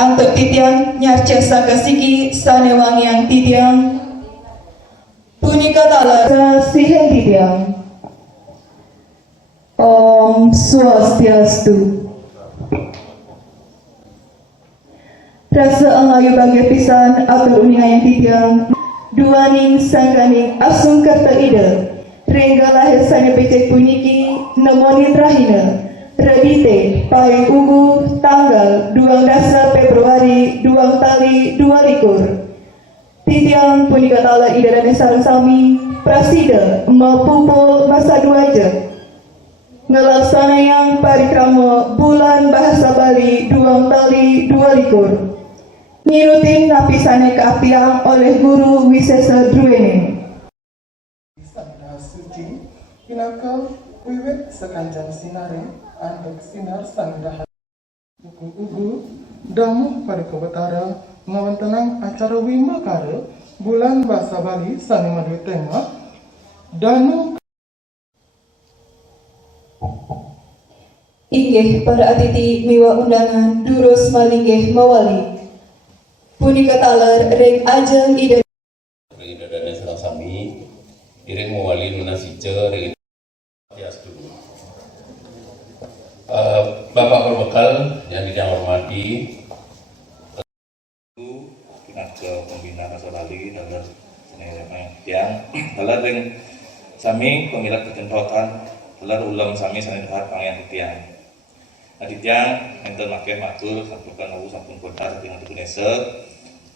antuk titiang nyarce sakasiki sanewangiang titiang punika talar sihen titiang. Om Swastiastu. Rasa angayu bagai pisan atur uningan titiang duaning sangkaning asung karta ida rengga lahir sana becek puniki nemoni trahina redite paling ugu tanggal 12 Februari 2022 titiang punika tala ida dan sarang sami prasida mapupul masa dua je ngelaksana yang parikrama bulan bahasa Bali 2022 ngirutin napisane keapiang oleh guru Wisesa Druene. Sabda suci pinakal wiwit sekanjang sinare andek sinar sang dahar ugu damu pada kebetara ngawan tenang acara wimakara bulan bahasa Bali sani madu tema danu Inggih para atiti miwa undangan durus malinggih mawali punika talar reng ajeng ida dan sareng sami ireng mawali menasice reng Swastiastu. Bapak Perbekal yang kita hormati Kinaga Pembina Rasa Bali dalam yang dalam reng sami pemilat kecentokan dalam ulang sami sanedahat pangyan titiang. Aditya enten makeh matur sampurkan nuwun sampun kota saking Indonesia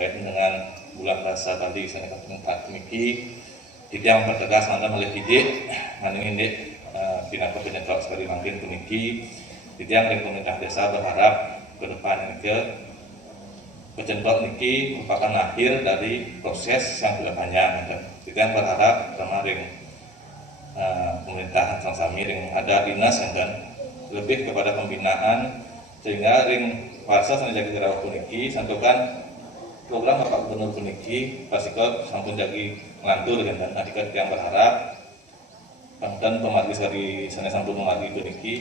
kait dengan bulan bahasa Bali sana tempat miki titiang pertegas mantan oleh ide maning inde pinaka penyetok sekali makin puniki titiang dari pemerintah desa berharap ke depan ke penyetok niki merupakan akhir dari proses yang sudah panjang dan titiang berharap kemarin pemerintahan sang sami yang ada dinas yang dan lebih kepada pembinaan sehingga ring warsa sana jadi dirawat puniki santukan program Bapak Gubernur puniki pasika sampun jadi ngantur dan adikat yang berharap dan pemargis dari sana sampun memargi puniki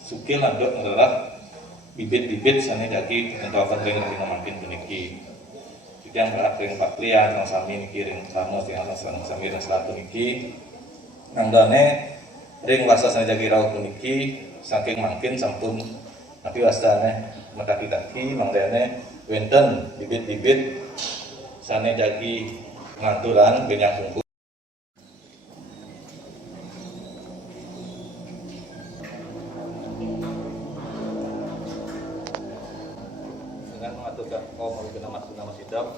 sukil landok adalah bibit-bibit sana jadi tentuakan ring makin puniki yang berharap ring Pak Klia sang sami niki ring Ramos yang sang sami ring selatu niki nangdane ring warsa sana jadi rawat puniki saking mangkin sampun tapi wastane mendaki-daki mangdane wenten bibit-bibit sane jagi nganturan benyang sungguh dengan mengaturkan nama sidang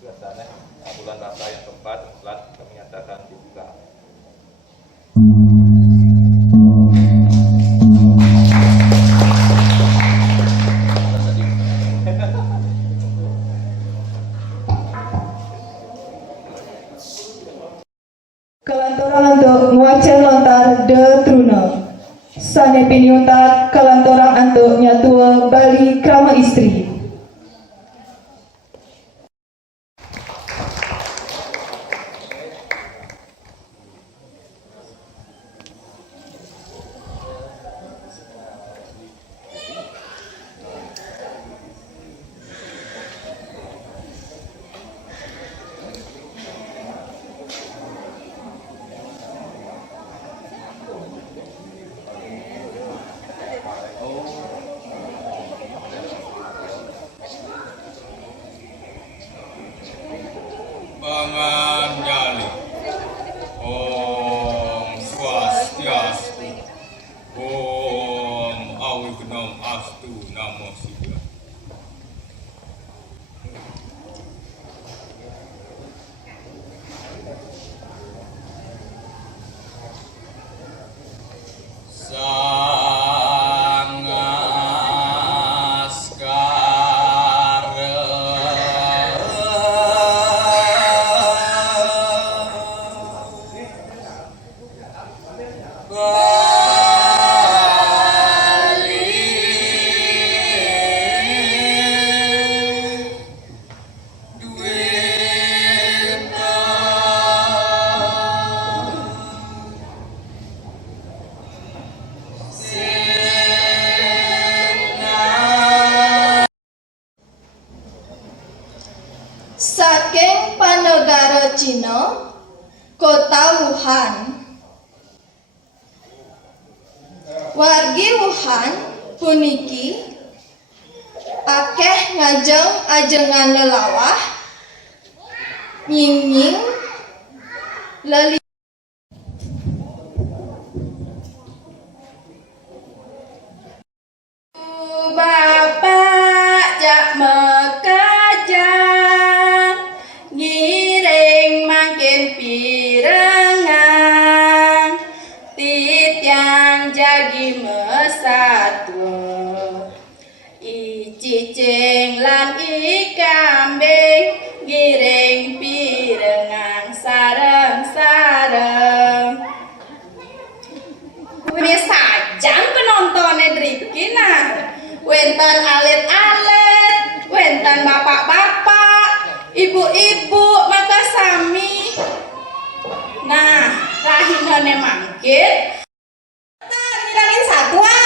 biasanya bulan rasa yang tepat telah kami nyatakan dibuka. kelantoran untuk nguacen lontar de truna sane piniutat kelantoran untuk nyatua Bali krama istri. Cina, kota Wuhan. Wargi Wuhan puniki akeh ngajeng ajengan lelawah nying-nying leli Bapak jak mekajang giring makin pirengan titian jagi mesatu icicing lan ikambing giring pirengan sareng-sareng. Ini sajang penontonnya driki nah. Wenten alit-alit, wenten bapak-bapak, ibu-ibu, maka sami. Nah, rahinane mangkin. Ngilangin satwa.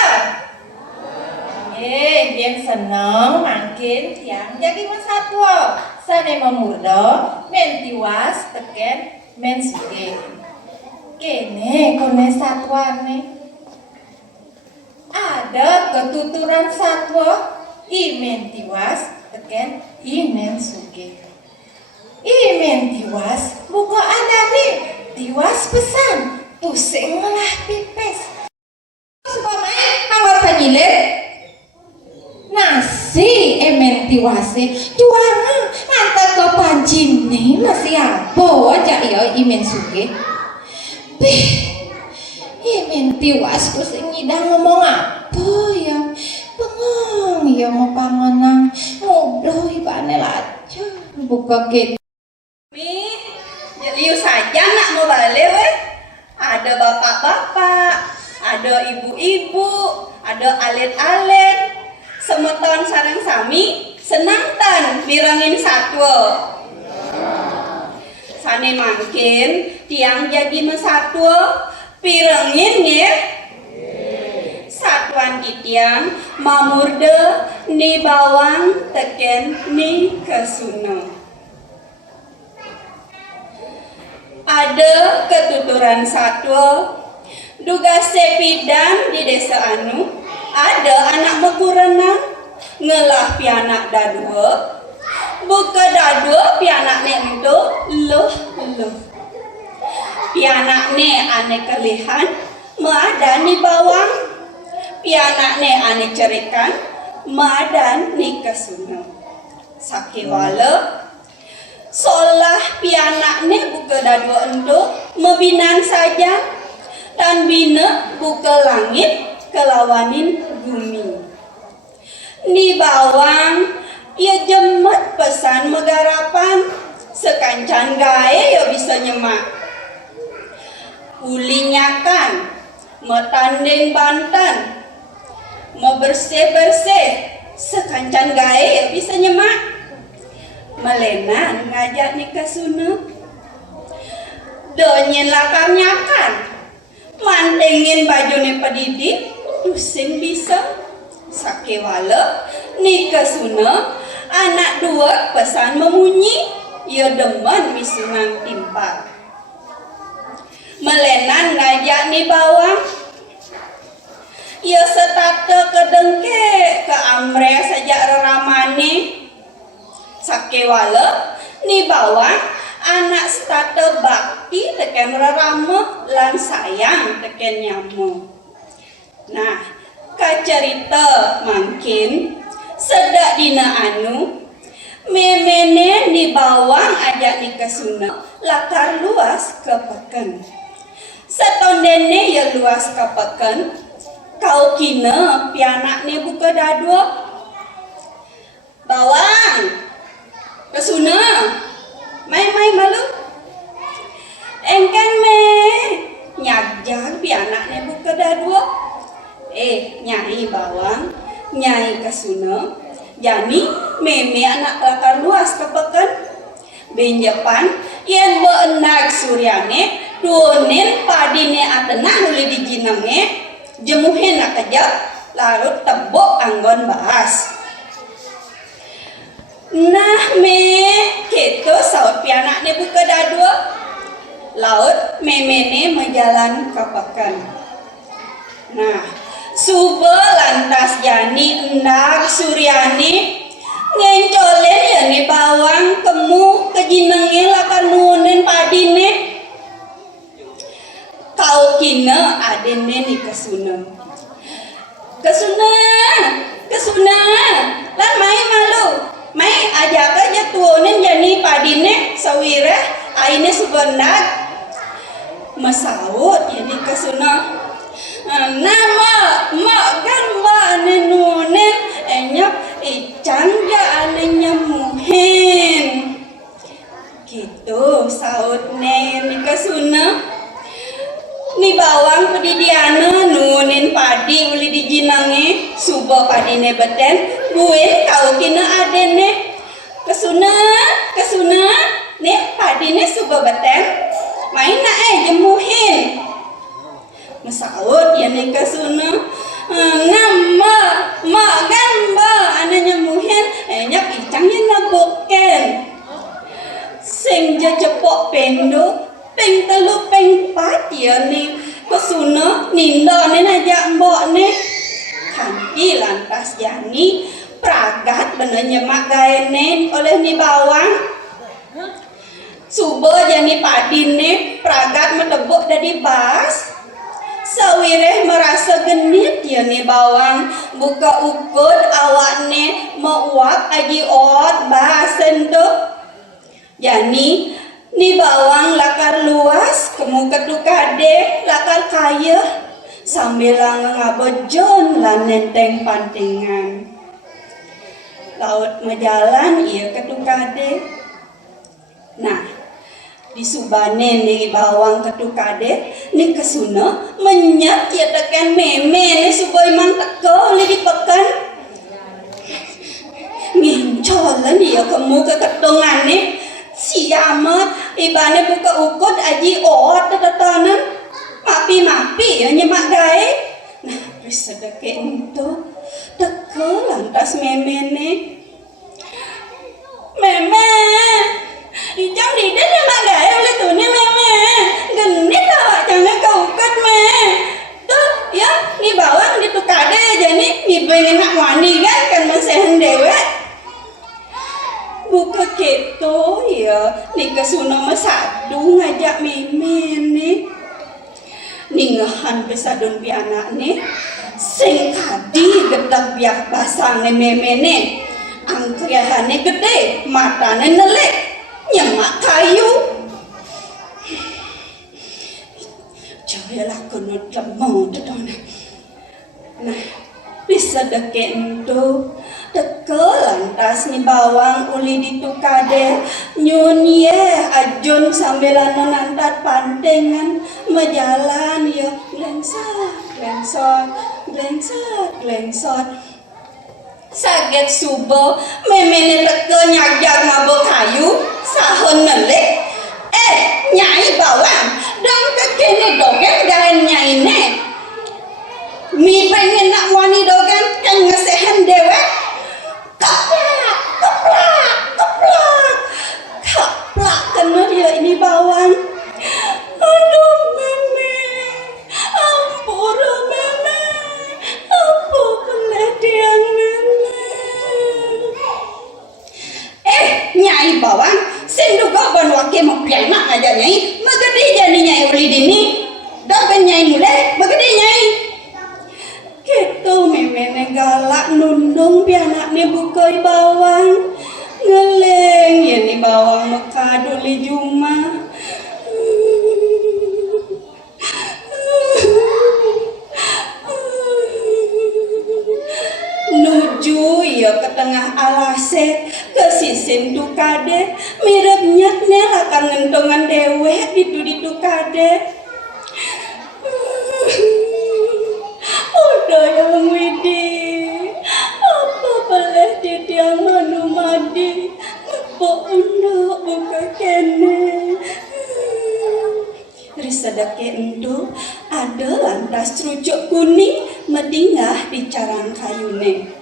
Yang seneng mangkin tiang jadi satwa. Sane memurdo, men tiwas teken men suge. Kene kone satwane. Ada ketuturan satwa imen tiwas teken imen suge. Imen tiwas buka ada nih tiwas pesan pusing melah pipes. Supaya awak penyilir nasi emen tiwase juara mantan ke pancim nih masih apa aja ya imen suge. Imen tiwas pusing nyidang ngomong apa ya bengong ya mau pangonang ngobrol ibane aja buka gitu mi liu saja nak mau balik weh ada bapak-bapak ada ibu-ibu ada alit-alit semeton sareng sami senang tan mirangin satwa sane mangkin tiang jadi mesatwa pirengin ya satuan kitiang mamurde ni bawang teken ni kesuna ada ketuturan satwa duga sepidan di desa anu ada anak mekurenan ngelah pianak dadua buka dadua pianak ne ento loh pianak ne ane kelihan maada ni bawang pianak ne ane cerikan madan ni kesuna sakiwala solah pianak ne buka dadua endo mebinan saja dan bina buka langit kelawanin bumi ni bawang ia jemet pesan megarapan sekancan gae ya bisa nyemak ulinyakan metanding bantan mau bersih-bersih sekancan gae bisa nyemak melenan ngajak nikah sunuk donyen lakarnyakan mandengin bajune pedidik pusing bisa sakewala nikah sunuk anak dua pesan memunyi ia demen misunan timpa melenan ngajak ni bawang ia setata ke dengke ke amre sejak reramane sakewala ni bawang anak stata bakti teken rerama lan sayang teken nyamu nah kacerita mangkin sedak dina anu memene ni bawang ajak ni kesuna lakar luas kepeken setondene ya luas kepeken kau kina pianak ni buka dadua bawang kesuna mai malu engkan me nyajang pianak ni buka dadua nyai bawang nyai kesuna jani meme anak lakar luas kepeken benjepan yen beenak suryane duonin padine atenah nuli dijinenge jemuhin nak kejap larut tebok anggon bahas Nah me, gitu saut pianak ne buka dadua. Laut memene menjalan kapakan. Nah, suba lantas jani endak Suryani ngencolen ya nih bawang kemu kejinenge lakar nunen padine. Kau kina adene nih kesuna. Kesuna, lan mai malu. Mai ajak aja tuonen jani padine sawire aine subendak masaut yani kesuna. Nama mak kan mbak nenunen enyap icang ja anenya muhen. Gitu saut ne ni kesuna. Ni bawang pedidiana nunin padi uli dijinange suba padine beten buin kau kina adene kesuna ne padine suba beten main na jemuhin masaut ya ni kesuna nama mak gamba ananya muhin nyap icangnya naboken sing jejepok pendo peng telu peng pat ya ni kesuna ninda ne najak mbok ne kanti lantas yani pragat bener nyemak gaene oleh ni bawang suba jani padine pragat metebuk dari bas sawireh merasa genit ya ni bawang buka ukud awakne mauap aji ot basen tu yani ni bawang lakar luas kemu ketu kade lakar kaya sambil ngabojon lan nenteng pantingan laut mejalan ia ketu kade. Nah di subane ni bawang ketu kade ni kesuna menyat ya tekan meme ni suboi mang teko li dipekan ngincolan ya kemu ke ketongan ni siamat ibane buka ukut aji ot tetetanan mapi ya nyemak gae. Nah bisa deke itu teke lantas meme ijang dide nyemak gae oleh tuh ni meme genit awak jangan kau ukut me tuh ya ni bawang di tukade jadi ni pengen nak wani kan masih dewe buka keto ya ni kesuna masadu ngajak meme ni ngahan pesadun pianak ni sing kadi gedang biak basang ni meme ni angkriahane gede matane nelek nyemak kayu cobalah kono demau tetone. Nah bisa deke ento teke lantas ni bawang uli ditukade nyun ye ajun sambil nantat pantengan mejalan ya lengsot saget subo memene teke nyajak ngabo kayu sahon nelek nyai bawang dong kekene dogen dan nyai ne mi pengen nak wani dogen kan ngesehen dewek kaplak kena dia ini bawang aduh meme ampura meme apa pelatihan meme nyai bawang senduga ban wake mapian mak aja nyai magede jani nyai uli dini dogen nyai mulai magede nyai gitu memene galak nundung pianak ni bukai bawang ngeleng ya ni bawang mekaduli juma nuju ya ke tengah alase ke sisin tukade mirip nyatnya akan ngentongan dewek di tukade udah yang widi apa boleh ditiang anu madi ngepo unduk buka kene risadake endo ada lantas cerucuk kuning medingah di carang kayune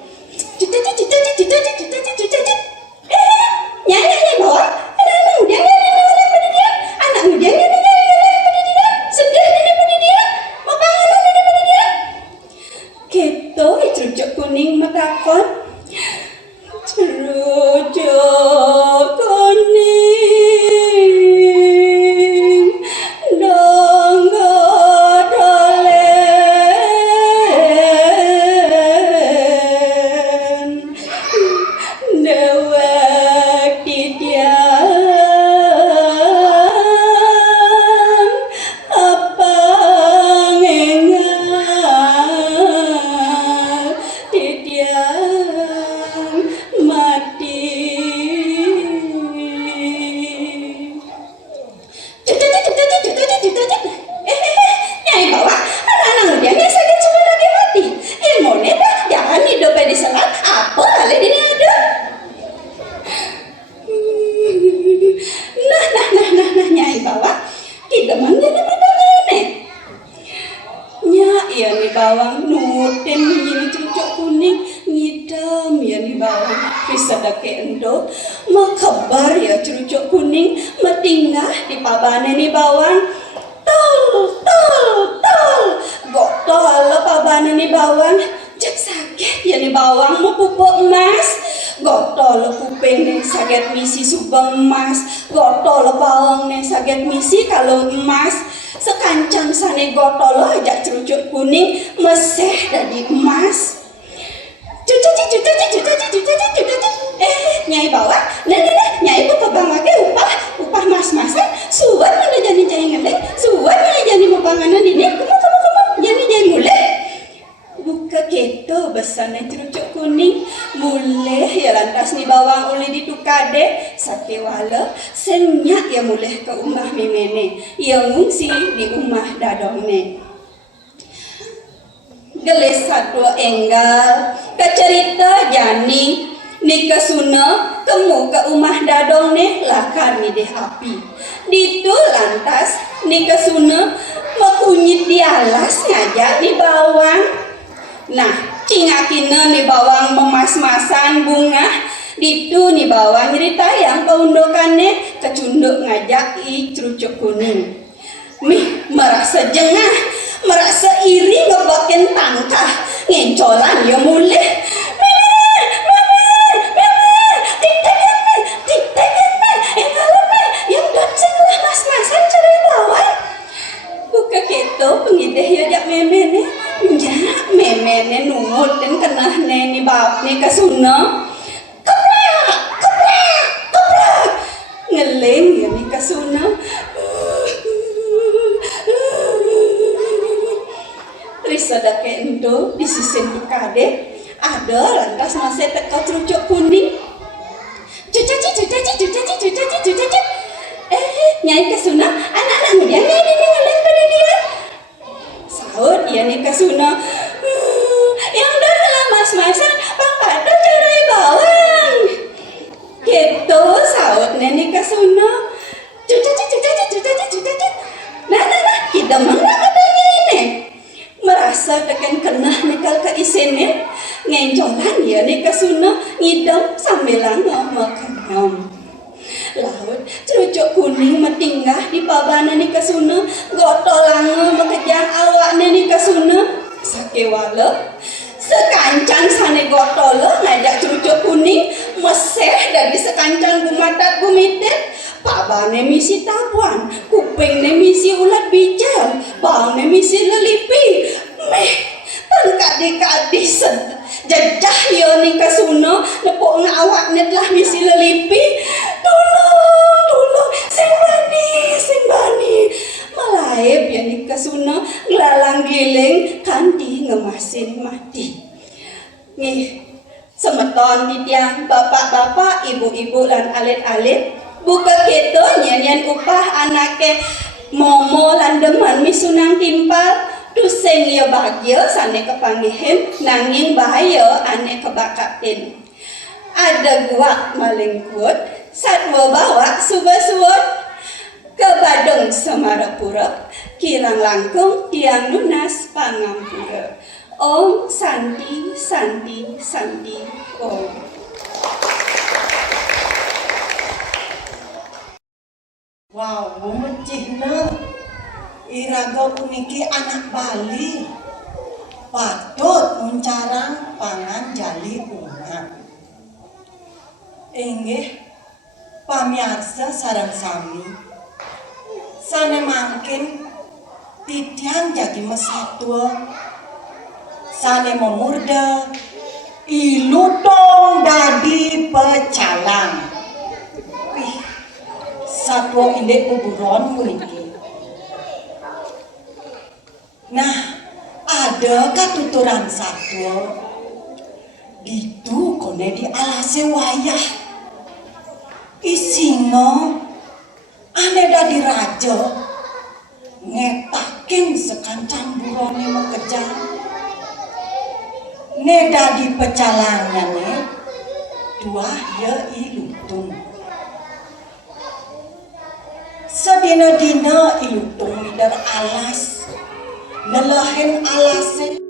bawang nutin ini cucuk kuning ngidam ya ni bawang bisa dake endo makabar ya cucuk kuning metingah di pabane ni bawang tol gotol pabane ni bawang jak sakit ya ni bawang mau pupuk emas gotol kuping nih sakit misi subang emas gotol bawang nih sakit misi kalau emas sekancang sane gotol ajak cerucuk kuning meseh dari emas cucu nyai bawa nah nyai buka bang lagi upah mas-masan suat mana jadi jai ngelek suat mana jadi mapanganan ini kamu jadi jai mulai buka keto besarnya cerucuk kuning mulai ya lantas ni bawang uli ditukade sate wala senyak ya mulai ke umah memene yang ngungsi di umah dadongne geles satu enggal ke cerita jani ni kesuna kemu ke umah dadongne lakar ni deh api ditu lantas ni kesuna makunyit di alas ngajak di bawang. Nah, cingakina nih bawang memas-masan bunga ditu nih bawang cerita yang keundokannya kecunduk ngajak i cerucuk kuning. Mih merasa jengah, merasa iri ngebakin tangkah ngencolan ya mulai. Yang dosen lah mas-masan cari bawang. Buka keto pengideh ya jak memene. Ya, memene numut dan kenahne ni bab ni kasuna. Keprak. Ngeleng ya ni kasuna. Risa dake endo di sisi tukade ada lantas masih teka cerucuk kuning. Cucaci. Nyai kasuna anak-anak muda ni ngeleng pada dia. Sahut ya nih kasuna yang dah mas-masan bang pada cerai bawang gitu sahut nenek kasuna cucaci nah kita mana katanya ini merasa tekan kenah nekal ke isinnya ngencolan ya nih kasuna ngidam sambil makan laut cerucuk kuning metinggah di pabana ni kasuna gotolanga makejang awaknya ni kasuna sakewala sekancang sane gotolo ngajak cerucuk kuning meseh dari sekancang gumatat gumitit pabane misi tabuan kupingnya misi ulat bijal baunya misi lelipi meh tangkadi jajah ya ni kasuna nepok ngawaknya telah misi lelipi tolong simbani malaib ya ni kasuna ngelalang giling kanti ngemasin mati nih semeton di tiang bapak-bapak ibu-ibu lan alit-alit buka keto nyanyian upah anake momo lan deman misunang timpal tuseng ya bahagia sane kepanggihin nanging bahaya ane kebakatin ada gua malingkut satwa bawa subah-subah ke Badung Semarapura kirang langkung tiang lunas pangampura Om Santi Om. Wow, mecihna iraga puniki anak Bali patut mencarang pangan jali umat inggih pamiarsa sareng sami sane mangkin titian jadi mesatwa sane memurda ilutong dadi pecalang satwa indek kuburon puniki. Nah, ada katuturan satwa gitu kone di alase wayah isingo ane dadi raja ngetakin sekancang burone mekejar ne dadi pecalangane dua ya ilutung sedina-dina ilutung midar alas nelahin alase